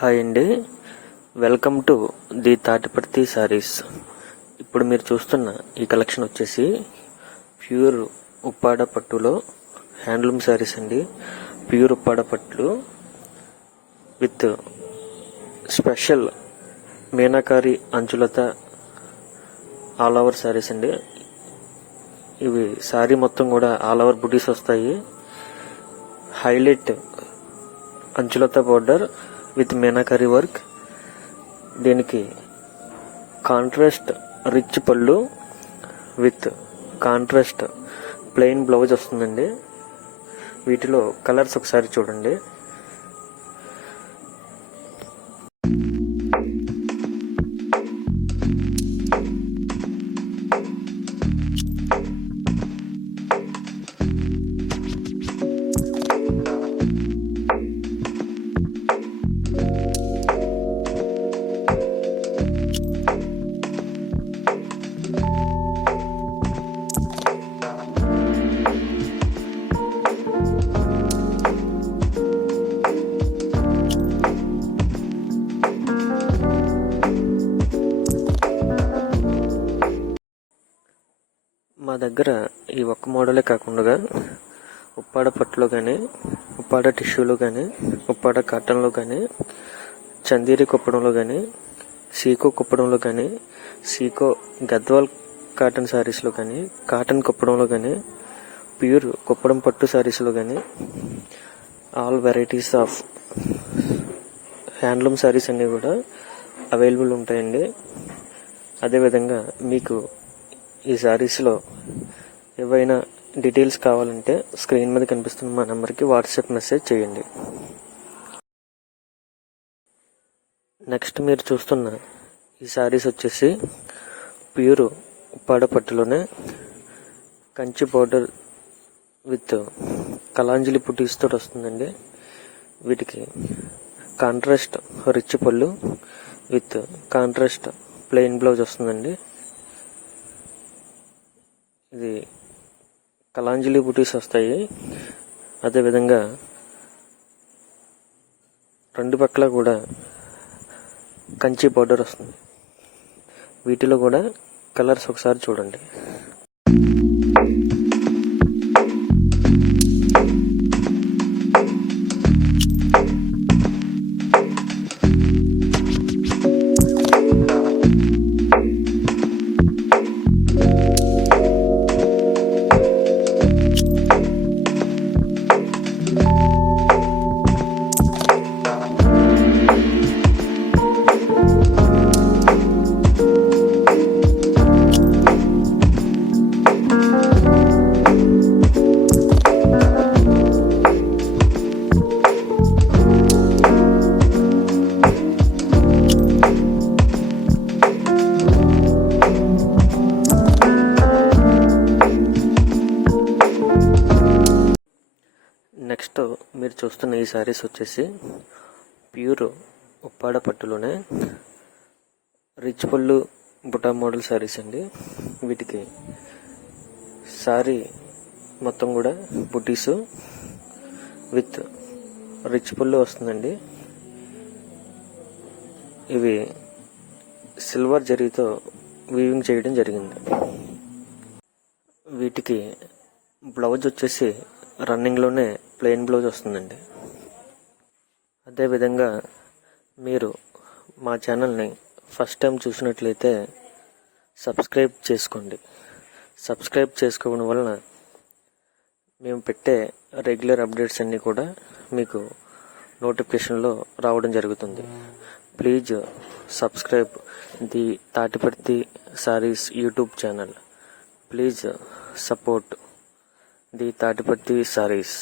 Hi అండి, welcome to the Tatiparthi saris. ఇప్పుడు మీరు చూస్తున్న ఈ కలెక్షన్ వచ్చేసి ప్యూర్ ఉప్పాడ పట్టులో హ్యాండ్లూమ్ సారీస్ అండి. ప్యూర్ ఉప్పాడ పట్లు విత్ స్పెషల్ మీనాకారి అంచులత ఆల్ ఓవర్ సారీస్ అండి. ఇవి సారీ మొత్తం కూడా ఆల్ ఓవర్ బుటీస్ వస్తాయి. హైలైట్ అంచులత బోర్డర్ విత్ మీనాకరీ వర్క్. దీనికి కాంట్రాస్ట్ రిచ్ పళ్ళు విత్ కాంట్రాస్ట్ ప్లెయిన్ బ్లౌజ్ వస్తుందండి. వీటిలో కలర్స్ ఒకసారి చూడండి. మా దగ్గర ఈ ఒక్క మోడలే కాకుండా ఉప్పాడ పట్టులో కానీ, ఉప్పాడ టిష్యూలో కానీ, ఉప్పాడ కాటన్లో కానీ, చందేరి కుప్పడంలో కానీ, సీకో కుప్పడంలో కానీ, సీకో గద్వాల్ కాటన్ శారీస్లో కానీ, కాటన్ కుప్పడంలో కానీ, ప్యూర్ కుప్పడం పట్టు శారీస్లో కానీ all varieties of handloom saris అన్నీ కూడా అవైలబుల్ ఉంటాయండి. అదేవిధంగా మీకు ఈ శారీస్లో ఏవైనా డీటెయిల్స్ కావాలంటే స్క్రీన్ మీద కనిపిస్తున్న మా నెంబర్కి వాట్సాప్ మెసేజ్ చేయండి. నెక్స్ట్ మీరు చూస్తున్న ఈ శారీస్ వచ్చేసి ప్యూర్ ఉప్పాడ పట్టులోనే కంచి బోర్డర్ విత్ కలాంజలి పుట్టీస్ తోటి వస్తుందండి. వీటికి కాంట్రాస్ట్ రిచ్ పళ్ళు విత్ కాంట్రాస్ట్ ప్లెయిన్ బ్లౌజ్ వస్తుందండి. ఇది కలాంజలి బుటీస్ వస్తాయి. అదేవిధంగా రెండు పక్కల కూడా కంచి బోర్డర్ వస్తుంది. వీటిలో కూడా కలర్స్ ఒకసారి చూడండి. నెక్స్ట్ మీరు చూస్తున్న ఈ శారీస్ వచ్చేసి ప్యూర్ ఉప్పాడ పట్టులోనే రిచ్ పళ్ళు బుటా మోడల్ శారీస్ అండి. వీటికి శారీ మొత్తం కూడా బుటీసు విత్ రిచ్ పళ్ళు వస్తుందండి. ఇవి సిల్వర్ జరీతో వీవింగ్ చేయడం జరిగింది. వీటికి బ్లౌజ్ వచ్చేసి రన్నింగ్లోనే ప్లెయిన్ బ్లౌజ్ వస్తుందండి. అదేవిధంగా మీరు మా ఛానల్ని ఫస్ట్ టైం చూసినట్లయితే సబ్స్క్రైబ్ చేసుకోండి. సబ్స్క్రైబ్ చేసుకోవడం వలన మేము పెట్టే రెగ్యులర్ అప్డేట్స్ అన్నీ కూడా మీకు నోటిఫికేషన్లో రావడం జరుగుతుంది. Please subscribe the Tatiparthi saris YouTube channel. Please support the Tatiparthi saris.